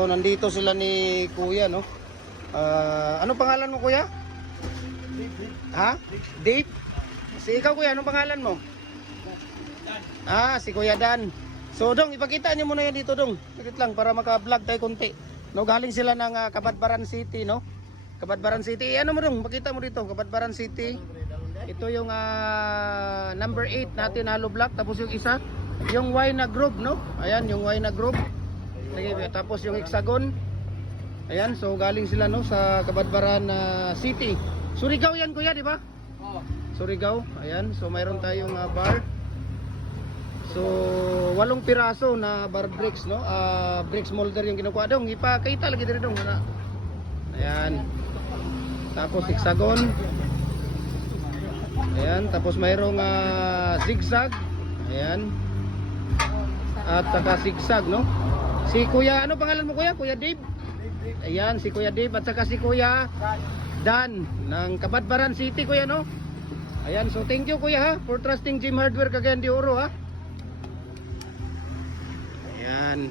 So, nandito sila ni Kuya, no? Anong pangalan mo, Kuya? Ha? Dave? Si ikaw, Kuya, anong pangalan mo? Si Kuya Dan. So, Dong, ipakita niyo muna yan dito, Dong. Sakit lang, para maka-vlog tayo konti. No, galing sila ng Kabadbaran City, no? Kabadbaran City. Ano mo, Dong? Pakita mo dito, Kabadbaran City. Ito yung number 8 natin, Halo Block. Tapos yung isa, yung Y na group, no? Ayan, yung Y na group. Tapos yung Hexagon. Ayan, so galing sila, no, sa Kabadbaran City. Surigao yan, Kuya, di ba? Oo. Surigao. Ayan, so mayroon tayong bar. So 8 piraso na bar bricks, no? Bricks molder yung kinukuha dong. Ipakita lagi dito dong. Ayan. Tapos Hexagon. Ayan, tapos mayroong zigzag. Ayan. At saka zigzag, no? Si Kuya, ano pangalan mo, Kuya? Kuya Dave? Ayan, si Kuya Dave at saka si Kuya Dan ng Kabadbaran City, Kuya, no? Ayan, so thank you, Kuya, ha, for trusting Gym Hardware Cagayan de Oro, ha. Ayan.